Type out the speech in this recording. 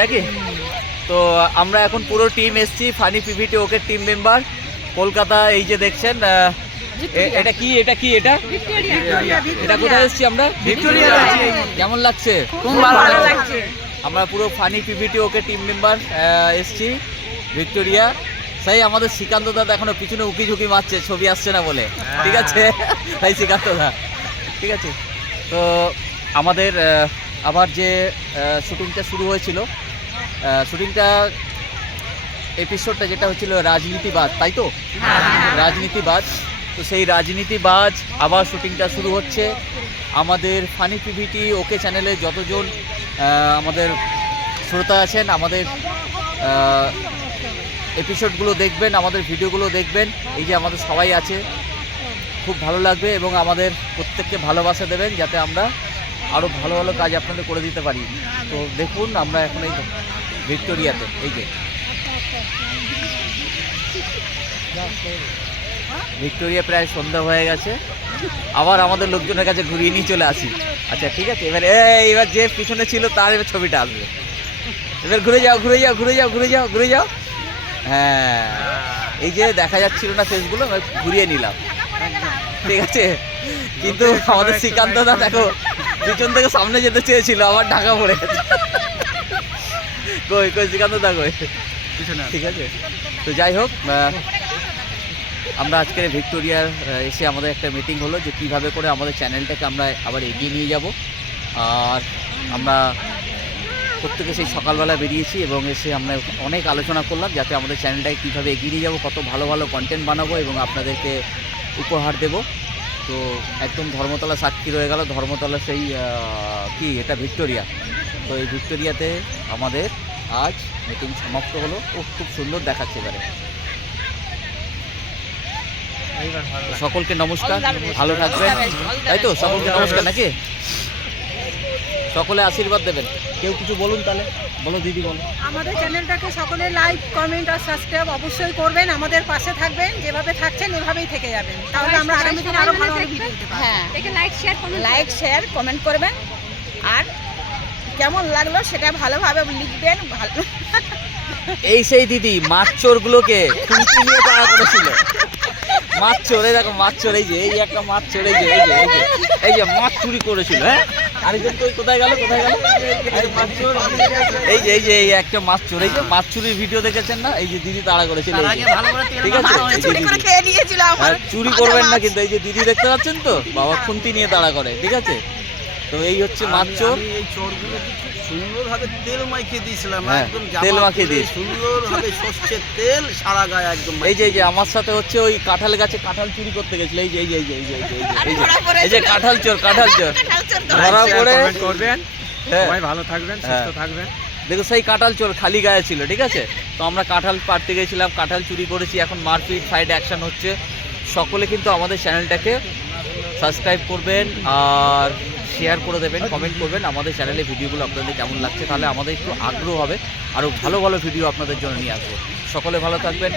নাকি? তো আমরা এখন পুরো টিম এসছি, ফানি পিভিটি ওকে টিম মেম্বার কলকাতা। এই যে দেখছেন এটা কি এটা কোথায় এসছি আমরা? ভিক্টোরিয়া। কেমন লাগছে? খুব ভালো লাগছে। আমরা পুরো ফানি পিভিটি ওকে টিম মেম্বার এসছি ভিক্টোরিয়া। তাই আমাদের শ্রীকান্ত দাদা এখনো পিছনে উকি ঝুঁকি মারছে, ছবি আসছে না বলে। ঠিক আছে তাই শ্রীকান্ত দা, ঠিক আছে। তো আমাদের আবার যে শুটিংটা শুরু হয়েছিল, শুটিংটা এপিসোডটা যেটা হচ্ছিল রাজনীতিবাজ, তাই তো? রাজনীতিবাজ। তো সেই রাজনীতিবাজ আবার শুটিংটা শুরু হচ্ছে। আমাদের ফানি পিভিটি ওকে চ্যানেলে যতজন আমাদের শ্রোতা আছেন, আমাদের এপিসোডগুলো দেখবেন, আমাদের ভিডিওগুলো দেখবেন। এই যে আমাদের সবাই আছে, খুব ভালো লাগবে এবং আমাদের প্রত্যেককে ভালোবাসা দেবেন যাতে আমরা আরও ভালো ভালো কাজ আপনাদের করে দিতে পারি। তো দেখুন আমরা এখন এই ভিক্টোরিয়াতে, এই যে ভিক্টোরিয়া প্রায় সন্ধ্যা হয়ে গেছে। আবার আমাদের লোকজনের কাছে ঘুরিয়ে নিয়ে চলে আসি। আচ্ছা ঠিক আছে, এবার যে পিছনে ছিল তার এবার ছবিটা আসবে। এবার ঘুরে যাও। হ্যাঁ, এই যে দেখা যাচ্ছিল না ফেসগুলো, ঘুরিয়ে নিলাম, ঠিক আছে। কিন্তু আমাদের শ্রীকান্ত দা দেখো পিছন থেকে সামনে যেতে চেয়েছিল, আবার ঢাকা পড়ে গেছে। কই শ্রীকান্ত দা কই? ঠিক আছে। তো যাই হোক, আমরা আজকের ভিক্টোরিয়ার এসে আমাদের একটা মিটিং হলো যে কীভাবে করে আমাদের চ্যানেলটাকে আমরা আবার এগিয়ে নিয়ে যাব। আর আমরা প্রত্যেকে সেই সকালবেলা বেরিয়েছি এবং এসে আমরা অনেক আলোচনা করলাম যাতে আমাদের চ্যানেলটাকে কীভাবে এগিয়ে নিয়ে যাবো, কত ভালো ভালো কন্টেন্ট বানাবো এবং আপনাদেরকে উপহার দেব। তো একদম ধর্মতলা সাক্ষী রয়ে গেল, ধর্মতলা সেই কি এটা ভিক্টোরিয়া। তো এই ভিক্টোরিয়াতে আমাদের আজ মিটিং সমাপ্ত হলো। ও খুব সুন্দর দেখাচ্ছে এবারে। সকলকে নমস্কার, ভালো থাকবেন, তাই তো? সকলকে নমস্কার নাকি? সকলে আশীর্বাদ দেবেন। কেউ কিছু বলুন তাহলে, বলো দিদি বলো। আমাদের চ্যানেলটাকে সকলে লাইক, কমেন্ট আর সাবস্ক্রাইব অবশ্যই করবেন, আমাদের পাশে থাকবেন, যেভাবে থাকছেন এভাবেই থেকে যাবেন, তাহলে আমরা আগামী দিনে আরো ভালো ভিডিও দিতে পারবো। হ্যাঁ, লাইক শেয়ার কমেন্ট করবেন আর কেমন লাগলো সেটা ভালোভাবে লিখবেন। ভালো এই সেই দিদি মাছ চোরগুলোকে খুঁটি নিয়ে তাড়া করেছিল। মাছ চোর, এই দেখো মাছ চোর, এই যে এই একটা মাছ চোর, এই যে মাছ চুরি করেছিল। হ্যাঁ, আরেকজন কোথায় গেল? এই যে এই একটা মাছ চোর, এই যে মাছ চুরির ভিডিও দেখেছেন না? এই যে দিদি তাড়া করেছিল, ঠিক আছে। চুরি করবেন না কিন্তু, এই যে দিদি দেখতে পাচ্ছেন তো, বাবা খুন্তি নিয়ে তাড়া করে, ঠিক আছে। তো এই হচ্ছে মাছ চোর। এই চোরগুলো সুন্দরভাবে তেল মাখিয়ে দিয়েছিলাম, একদম তেল মাখিয়ে দিয়ে সুন্দরভাবে সর্ষের তেল সারা গায়ে একদম। এই যে আমার সাথে হচ্ছে ওই কাঁঠাল গাছে কাঁঠাল চুরি করতে গেছিল। এই যে কাঁঠাল চোর ধরা পড়ে। করবেন, সবাই ভালো থাকবেন, সুস্থ থাকবেন। দেখো সেই কাঁঠাল চোর খালি গায়ে ছিল, ঠিক আছে। তো আমরা কাঁঠাল পাড়তে গেছিলাম, কাঁঠাল চুরি করেছি, এখন মারপিট ফাইট অ্যাকশন হচ্ছে। সকলে কিন্তু আমাদের চ্যানেলটাকে সাবস্ক্রাইব করবেন আর শেয়ার করে দেবেন, কমেন্ট করবেন আমাদের চ্যানেলে ভিডিওগুলো আপনাদের কেমন লাগছে, তাহলে আমাদের একটু আগ্রহ হবে আরও ভালো ভালো ভিডিও আপনাদের জন্য নিয়ে আসবো। সকলে ভালো থাকবেন।